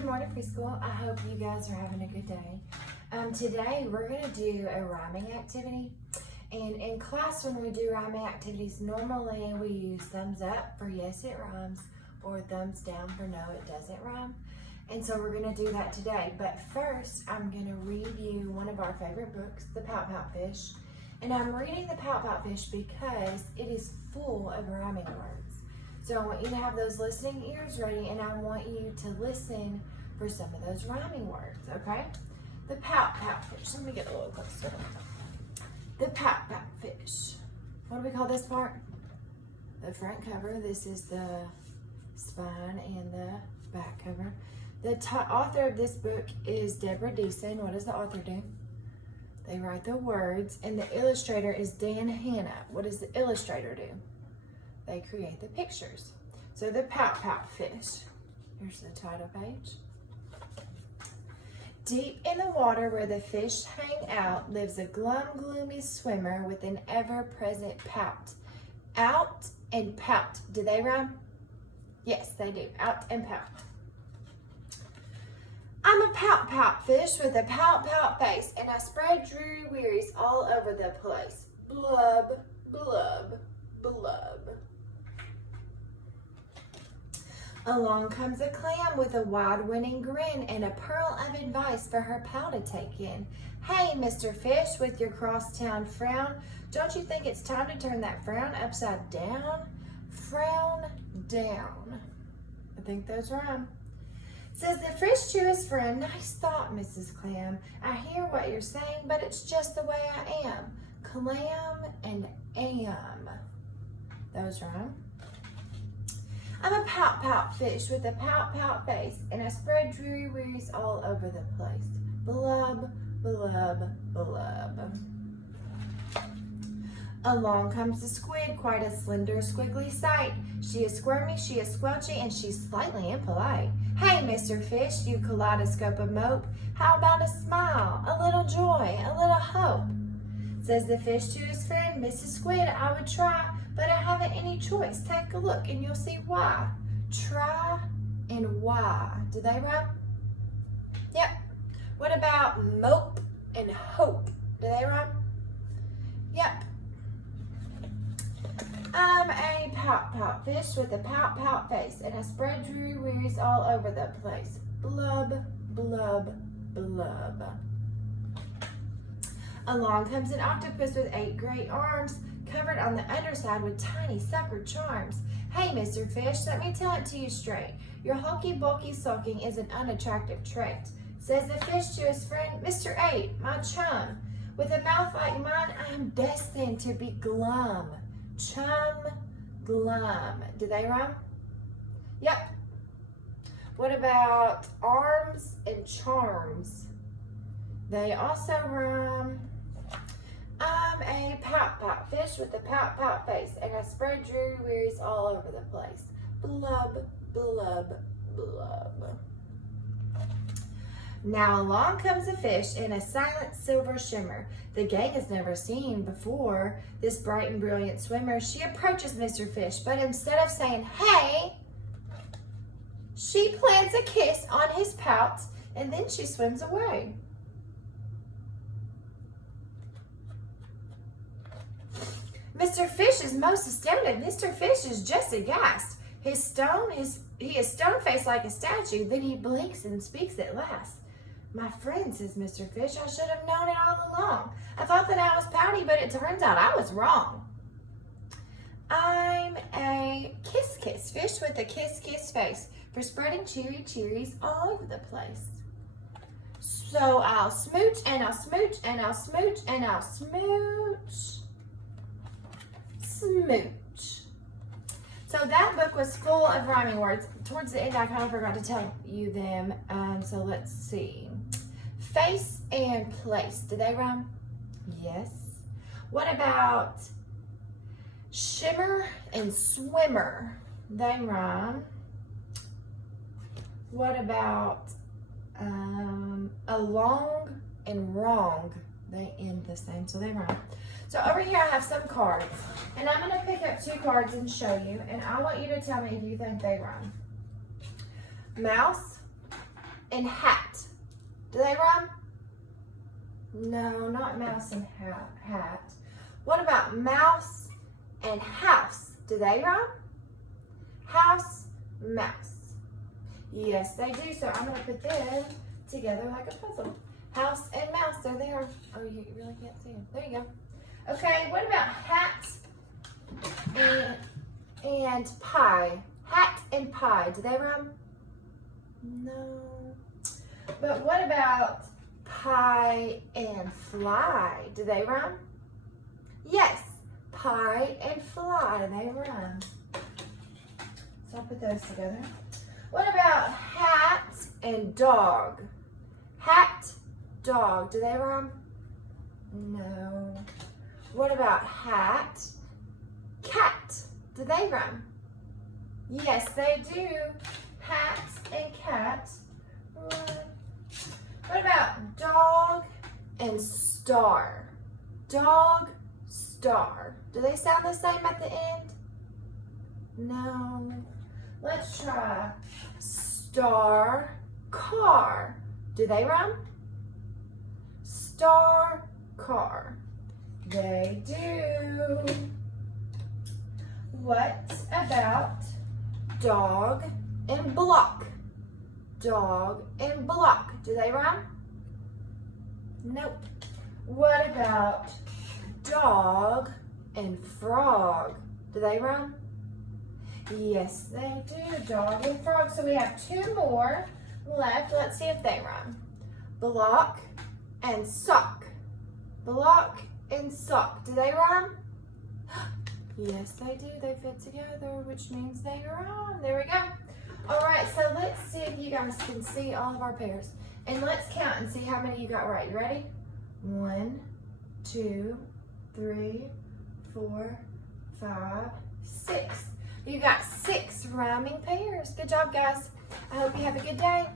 Good morning, preschool. I hope you guys are having a good day. Today we're going to do a rhyming activity. And in class when we do rhyming activities, normally we use thumbs up for yes, it rhymes, or thumbs down for no, it doesn't rhyme. And so we're going to do that today. But first, I'm going to read you one of our favorite books, The Pout Pout Fish. And I'm reading The Pout Pout Fish because it is full of rhyming words. So I want you to have those listening ears ready, and I want you to listen for some of those rhyming words, okay? The Pout Pout Fish. Let me get a little closer. The Pout Pout Fish. What do we call this part? The front cover. This is the spine and the back cover. The author of this book is Deborah Deason. What does the author do? They write the words, and the illustrator is Dan Hanna. What does the illustrator do? They create the pictures. So the Pout Pout Fish. Here's the title page. Deep in the water where the fish hang out lives a gloomy swimmer with an ever-present pout. Out and pout. Do they rhyme? Yes, they do. Out and pout. I'm a pout fish with a pout face, and I spread dreary wearies all over the place. Blub, blub, blub. Along comes a clam with a wide-winning grin and a pearl of advice for her pal to take in. Hey, Mr. Fish, with your crosstown frown, don't you think it's time to turn that frown upside down? Frown down. I think those rhyme. Says the fish to his friend, nice thought, Mrs. Clam. I hear what you're saying, but it's just the way I am. Clam and am. Those rhyme. I'm a pout fish with a pout face, and I spread dreary wearies all over the place. Blub, blub, blub. Along comes the squid, quite a slender, squiggly sight. She is squirmy, she is squelchy, and she's slightly impolite. Hey, Mr. Fish, you kaleidoscope of mope, how about a smile, a little joy, a little hope? Says the fish to his friend, Mrs. Squid, I would try, but I haven't any choice. Take a look and you'll see why. Try and why. Do they rhyme? Yep. What about mope and hope? Do they rhyme? Yep. I'm a pout fish with a pout face, and I spread dreary wearies all over the place. Blub, blub, blub. Along comes an octopus with 8 great arms, covered on the underside with tiny sucker charms. Hey, Mr. Fish, let me tell it to you straight. Your hulky-bulky sulking is an unattractive trait. Says the fish to his friend, Mr. 8, my chum. With a mouth like mine, I am destined to be glum. Chum, glum. Do they rhyme? Yep. What about arms and charms? They also rhyme. I'm a pout fish with a pout face, and I spread dreary wearies all over the place. Blub, blub, blub. Now along comes a fish in a silent silver shimmer. The gang has never seen before this bright and brilliant swimmer. She approaches Mr. Fish, but instead of saying, hey, she plants a kiss on his pout, and then she swims away. Mr. Fish is most astounded. Mr. Fish is just aghast. He is stone-faced like a statue. Then he blinks and speaks at last. My friend, says Mr. Fish, I should have known it all along. I thought that I was pouty, but it turns out I was wrong. I'm a kiss fish with a kiss face for spreading cheeries all over the place. So I'll smooch and I'll smooch and I'll smooch and I'll smooch. Smooch. So that book was full of rhyming words. Towards the end, I kind of forgot to tell you them. So let's see. Face and place. Do they rhyme? Yes. What about shimmer and swimmer? They rhyme. What about along and wrong? They end the same, so they rhyme. So over here I have some cards, and I'm going to pick up 2 cards and show you, and I want you to tell me if you think they rhyme. Mouse and hat. Do they rhyme? No, not mouse and hat. What about mouse and house? Do they rhyme? House, mouse. Yes, they do. So I'm going to put them together like a puzzle. House and mouse, they're there. Oh, you really can't see them. There you go. Okay, what about hat and pie? Hat and pie, do they rhyme? No. But what about pie and fly? Do they rhyme? Yes, pie and fly, they rhyme. So I'll put those together. What about hat and dog? Hat, dog, do they rhyme? No. What about hat, cat? Do they rhyme? Yes, they do. Hat and cat rhyme. What about dog and star? Dog, star. Do they sound the same at the end? No. Let's try star, car. Do they rhyme? Star, car. They do. What about dog and block? Dog and block. Do they rhyme? Nope. What about dog and frog? Do they rhyme? Yes, they do. Dog and frog. So we have two more left. Let's see if they rhyme. Block and sock. Block and sock. Do they rhyme? Yes, they do. They fit together, which means they rhyme. There we go. All right, so let's see if you guys can see all of our pairs. And let's count and see how many you got right. You ready? 1, 2, 3, 4, 5, 6. You got 6 rhyming pairs. Good job, guys. I hope you have a good day.